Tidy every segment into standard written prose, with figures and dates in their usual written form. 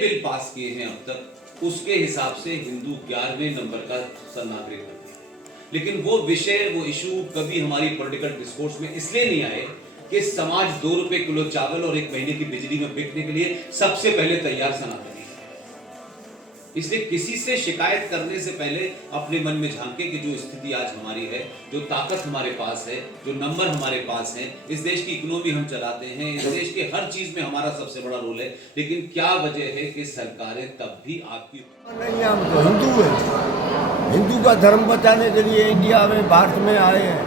Bill pass किए हैं अब तक, उसके हिसाब से हिंदू 11वें नंबर का नागरिक बनते हैं। लेकिन वो विषय, वो इशू कभी हमारी पॉलिटिकल डिस्कोर्स में इसलिए नहीं आए कि समाज 2 रुपए किलो चावल और 1 महीने की बिजली में बिकने के लिए सबसे पहले तैयार सनातनी है। इसलिए किसी से शिकायत करने से पहले अपने मन में झांके कि जो स्थिति आज हमारी है, जो ताकत हमारे पास है, जो नंबर हमारे पास है, इस देश की इकोनॉमी हम चलाते हैं, इस देश के हर चीज में हमारा सबसे बड़ा रोल है, लेकिन क्या वजह है कि सरकारें तब भी आपकी नहीं, हम तो हिंदू हैं, हिंदू का धर्म बचाने के लिए इंडिया में, भारत में आए हैं।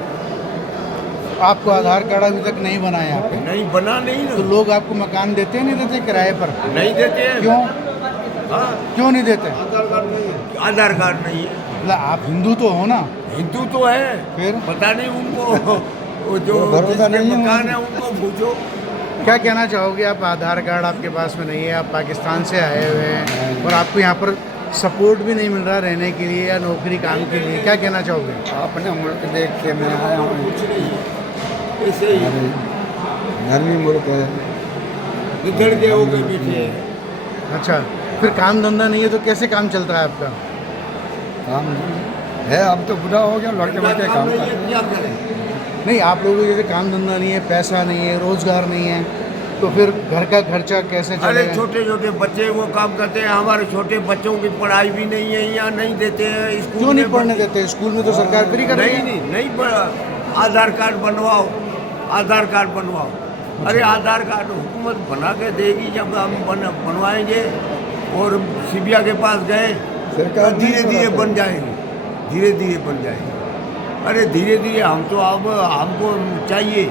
आपको आधार कार्ड अभी तक नहीं बना है यहाँ पे? नहीं बना, नहीं तो लोग आपको मकान देते नहीं देते किराए पर? नहीं देते हैं। क्यों? हाँ, क्यों नहीं देते? आधार कार्ड नहीं है। आधार कार्ड नहीं है। मतलब आप हिंदू तो हो ना? हिंदू तो है, फिर पता नहीं उनको वो जो भरोसा नहीं है मकान है उनको पूछो। क्या कहना चाहोगे आप? आधार कार्ड आपके पास में नहीं है, आप पाकिस्तान से आए हुए हैं और आपको यहाँ पर सपोर्ट भी नहीं मिल रहा रहने के लिए या नौकरी काम के लिए, क्या कहना चाहोगे? अपने मुल्क देख के मैं आया हूँ, कुछ नहीं, ऐसे ही धर्मी मुल्क है। बिगड़ के हो गए बैठे हैं। अच्छा, फिर काम धंधा नहीं है तो कैसे काम चलता है आपका? काम है, अब तो बुरा हो गया, लड़के बच्चे काम नहीं करते है, क्या करें? नहीं, आप लोगों को जैसे काम धंधा नहीं है, पैसा नहीं है, रोजगार नहीं है, तो फिर घर का खर्चा कैसे अरे चलेगा? छोटे छोटे बच्चे वो काम करते हैं, हमारे छोटे बच्चों की पढ़ाई भी नहीं है, यहाँ नहीं देते हैं स्कूल क्यों नहीं में पढ़ने देते? स्कूल में तो सरकार फ्री कर रही नहीं है। नहीं नहीं आधार कार्ड बनवाओ, आधार कार्ड बनवाओ। अरे आधार कार्ड हुकूमत बना के देगी, जब हम बनवाएंगे और सीबिया के पास गए सरकार तो धीरे धीरे बन जाएंगे, धीरे धीरे बन जाएंगे। अरे धीरे धीरे हम तो अब हमको चाहिए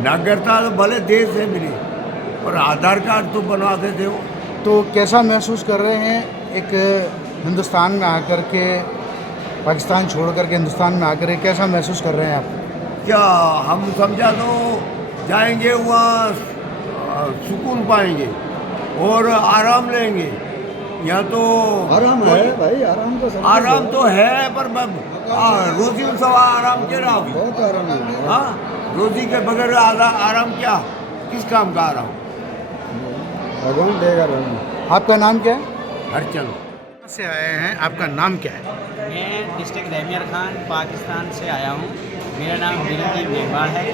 नागरिकता, तो भले देश से मिले और आधार कार्ड तो बनवा के दो। तो कैसा महसूस कर रहे हैं एक हिंदुस्तान में आकर के, पाकिस्तान छोड़ करके हिंदुस्तान में आकर के कैसा महसूस कर रहे हैं आप? क्या हम समझा तो जाएंगे वहाँ सुकून पाएंगे और आराम लेंगे। यहाँ तो आराम है भाई, आराम तो सब आराम तो है, पर मैं रोजी सवा आराम के रहा हूँ। बहुत आराम है। हाँ, रोजी के बगैर आराम क्या, किस काम का आराम? भगवान देगा रहूँ। आपका नाम क्या है? हरचंद। कहाँ से आए हैं? आपका नाम क्या है? मैं डिस्ट्रिक्ट रहमियर खान पाकिस्तान से आया हूँ। मेरा नाम बिरंजीत मेहमान है।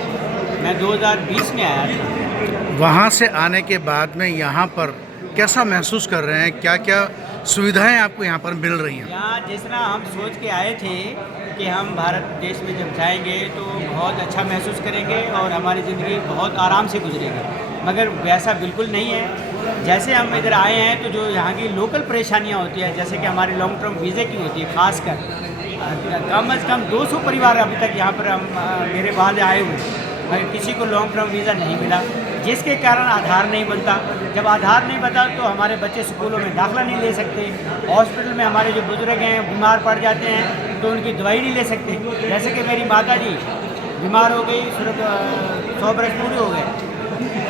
मैं 2020 में आया था। वहाँ से आने के बाद में यहाँ पर कैसा महसूस कर रहे हैं? क्या क्या सुविधाएं आपको यहाँ पर मिल रही हैं? यहाँ जिस तरह हम सोच के आए थे कि हम भारत देश में जब जाएंगे तो बहुत अच्छा महसूस करेंगे और हमारी ज़िंदगी बहुत आराम से गुजरेगी, मगर वैसा बिल्कुल नहीं है। जैसे हम इधर आए हैं तो जो यहाँ की लोकल परेशानियाँ होती हैं, जैसे कि हमारी लॉन्ग टर्म वीज़े की होती है, ख़ासकर कम से कम 200 परिवार अभी तक यहाँ पर हम मेरे बाद आए हुए, मगर किसी को लॉन्ग टर्म वीज़ा नहीं मिला, जिसके कारण आधार नहीं बनता। जब आधार नहीं बनता तो हमारे बच्चे स्कूलों में दाखिला नहीं ले सकते, हॉस्पिटल में हमारे जो बुजुर्ग हैं बीमार पड़ जाते हैं तो उनकी दवाई नहीं ले सकते। जैसे कि मेरी माता जी बीमार हो गई, 100 बरस पूरे हो गए,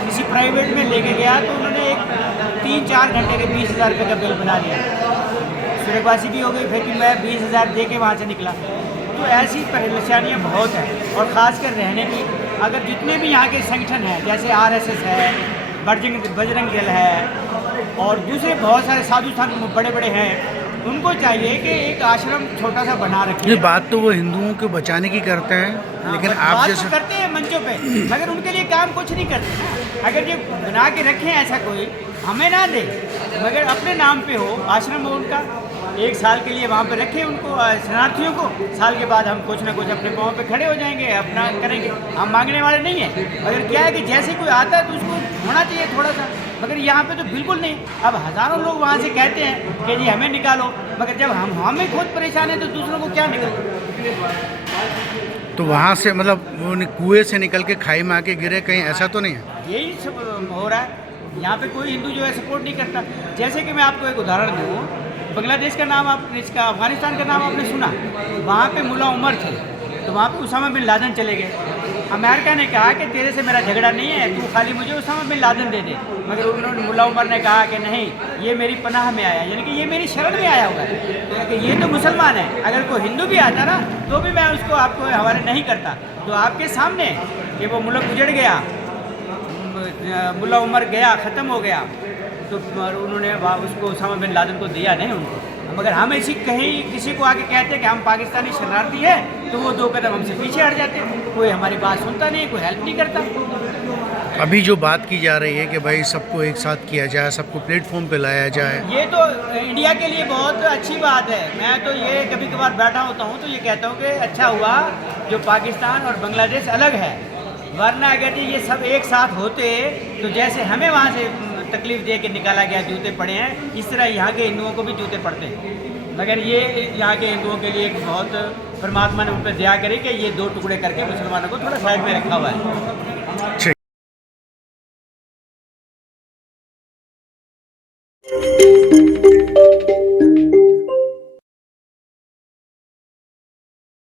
किसी प्राइवेट में लेके गया तो उन्होंने एक 3-4 घंटे के 20,000 रुपये का बिल बना दिया। स्वर्गवासी भी हो गई, फिर भी मैं 20,000 दे के वहाँ से निकला। तो ऐसी परेशानियाँ बहुत हैं और ख़ासकर रहने की। अगर जितने भी यहाँ के संगठन हैं, जैसे RSS है, बजरंग दल है और दूसरे बहुत सारे साधु संत बड़े बड़े हैं, उनको चाहिए कि एक आश्रम छोटा सा बना रखें। ये बात तो वो हिंदुओं को बचाने की करते हैं, लेकिन आप बात जैसे तो करते हैं मंचों पे, मगर उनके लिए काम कुछ नहीं करते। अगर ये बना के रखें ऐसा कोई, हमें ना दे मगर अपने नाम पे हो, आश्रम हो उनका, 1 साल के लिए वहाँ पे रखें उनको, शरणार्थियों को। साल के बाद हम कुछ ना कुछ अपने पाँव पे खड़े हो जाएंगे, अपना करेंगे। हम मांगने वाले नहीं हैं, मगर क्या है कि जैसे कोई आता है तो उसको होना चाहिए थोड़ा सा, मगर यहाँ पे तो बिल्कुल नहीं। अब हज़ारों लोग वहाँ से कहते हैं कि जी हमें निकालो, मगर जब हमें खुद परेशान है तो दूसरों को क्या निकालो? तो वहाँ से मतलब वो कुएं से निकल के खाई में आके गिरे कहीं, ऐसा तो नहीं है? यही सब हो रहा है। यहाँ पे कोई हिंदू जो है सपोर्ट नहीं करता। जैसे कि मैं आपको एक उदाहरण दूँ, बांग्लादेश का नाम आपने, इसका अफगानिस्तान का नाम आपने सुना, वहाँ पे मुल्ला उमर थे, तो वहाँ पे उसामा बिन लादेन चले गए। अमेरिका ने कहा कि तेरे से मेरा झगड़ा नहीं है, तू खाली मुझे उसामा बिन लादेन दे दे, मगर उन्होंने मुल्ला उमर ने कहा कि नहीं, ये मेरी पनाह में आया, यानी कि ये मेरी शरण में आया हुआ है, तो ये तो मुसलमान है। अगर कोई हिंदू भी आता ना तो भी मैं उसको आपको हवाले नहीं करता। तो आपके सामने कि वो मुल्क उजड़ गया, मुल्ला उमर गया, ख़त्म हो गया, तो उन्होंने उसको उसामा बिन लादेन को दिया नहीं उनको। मगर हम ऐसी कहीं किसी को आके कहते हैं कि हम पाकिस्तानी शरणार्थी हैं, तो वो 2 कदम हमसे पीछे हट जाते हैं, कोई हमारी बात सुनता नहीं, कोई हेल्प नहीं करता। अभी जो बात की जा रही है कि भाई सबको एक साथ किया जाए, सबको प्लेटफॉर्म पे लाया जाए, ये तो इंडिया के लिए बहुत अच्छी बात है। मैं तो ये कभी कभार बैठा होता हूँ तो ये कहता हूँ कि अच्छा हुआ जो पाकिस्तान और बांग्लादेश अलग है, वरना अगर ये सब एक साथ होते तो जैसे हमें वहाँ से तकलीफ दे के निकाला गया, जूते पड़े हैं, इस तरह यहाँ के हिंदुओं को भी जूते पड़ते हैं। मगर ये यहाँ के हिंदुओं के लिए एक बहुत परमात्मा ने उन पर दया करे कि ये 2 टुकड़े करके मुसलमानों को थोड़ा साइड में रखा हुआ है।